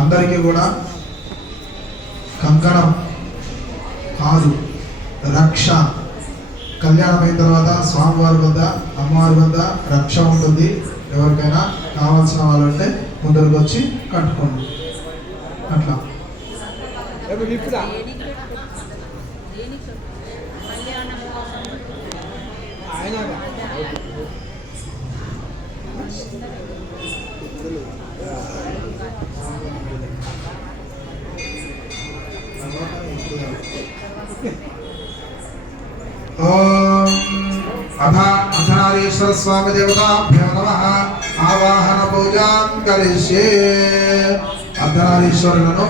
అందరికీ కూడా కంకణం కాదు రక్ష. కళ్యాణం అయిన తర్వాత స్వామివారి వద్ద అమ్మవారి వద్ద రక్ష ఉంటుంది. ఎవరికైనా కావాల్సిన వాళ్ళు అంటే ముందరికి వచ్చి కట్టుకోండి. అట్లా అర్ధనారీశ్వర స్వామి దేవతాభ్యో నమః. ఆవాహన పూజాం కరిష్యే. అర్ధనారీశ్వరులను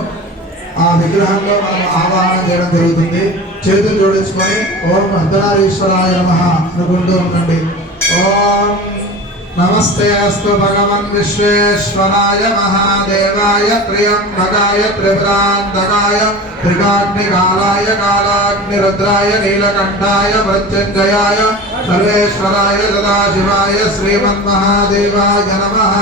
ఆ విగ్రహంలో మనం ఆవాహన చేయడం జరుగుతుంది. చేతులు జోడించుకొని ఓం అర్ధనారీశ్వరాయ నమః అనుకుంటూ ఉండండి. ఓం నమస్తే అస్తు భగవన్ విశ్వేశ్వరాయ మహాదేవాయ త్ర్యంబకాయ త్రిపురాంతకాయ త్రికాగ్నికాలాయ కాలాగ్నిరుద్రాయ నీలకంఠాయ మృత్యుంజయాయ సర్వేశ్వరాయ సదాశివాయ శ్రీమన్మహాదేవాయ నమః.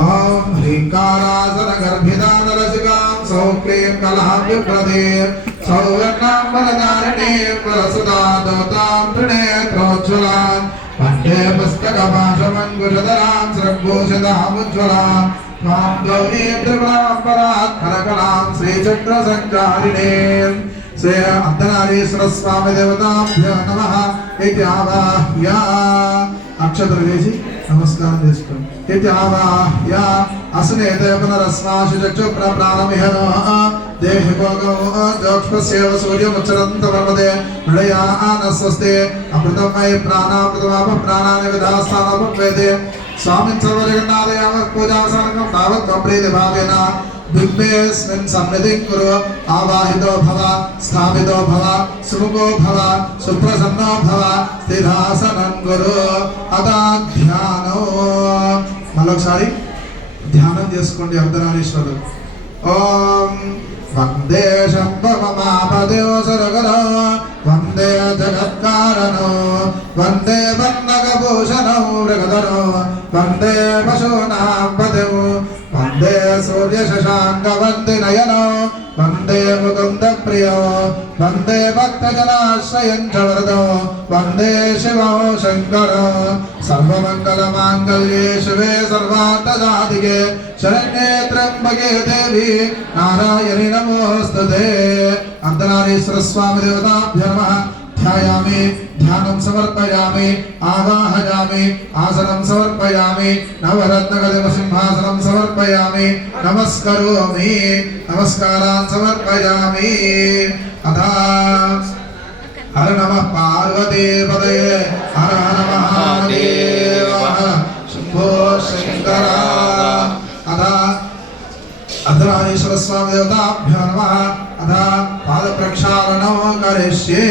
ఓం హ్రీంకారాసన గర్భిదానరసికాం సౌక్లీం కలహాభ్యుప్రదీం సౌవర్ణాం వరదారిణీం వరసుదాదోతాం త్రినేత్రోజ్వలాం వందే పుస్తకభాషమంకుశధరాం సృగ్భూషితాముజ్వలాం త్వాం గౌరీం త్రిపురాం పరాత్ కరకలాం శ్రీచక్రసంచారిణీం. శ్రీ అర్ధనారీశ్వర స్వామి దేవతాభ్యో నమః ఇది ఆవాహ్య అక్షతలు వేసి నమస్కారం చేసుకోండి. ఇది ఆవాహ్య అసనేతే పునరస్మాశు చక్షు ప్రాణమిహనో దేహి భోగో జోక్ష్మస్యేవ సూర్యముచ్చరంత వర్మదే మృళయాన స్వస్తే అమృతమై ప్రాణామృతమాప ప్రాణాని విధాస్థానోపవేదే స్వామిన్ సర్వజగన్నాదయామ పూజాసనకం తావత్ ప్రీతి భావేన బింబేస్మిన్ సమ్మితిం కురు. ఆవాహితో భవ స్థాపితో భవ సుముఖో భవ సుప్రసన్నో భవ స్థిరాసనం కురు. అదా ధ్యానో. మళ్ళొకసారి ధ్యానం చేసుకోండి అర్ధనారీశ్వరుడు. ఓం వందే శంభవమాపదేవ సరగరో వందే జగత్కారణో వందే వన్నగభూషణో మృగధరో వందే పశూనాం పదేవు వందే సూర్య శశాంక వందే నయనో వందే ముకుంద ప్రియో వందే భక్తజనాశ్రయం చ వరదో వందే శివో శంకరో. సర్వమంగళ మాంగళ్యే శివే సర్వార్థసాధికే శరణ్యే త్ర్యంబకే దేవి నారాయణి నమోస్తుతే. అర్ధనారీశ్వర స్వామి దేవతాభ్యో నమః. ధ్యాయామి ధ్యానం సమర్పయామి ఆవాహయామి ఆసనం సమర్పయామి నవరత్నగదిమ సింహాసనం సమర్పయామి నమస్కరోమి నమస్కారాన్ సమర్పయామి. అథా హర నమః పార్వతీపతయే హర హర మహాదేవ శంభో శంకర. అథా అర్ధనారీశ్వర స్వామి దేవతాభ్యో నమః. అథా పాద ప్రక్షాళనం కరిష్యే.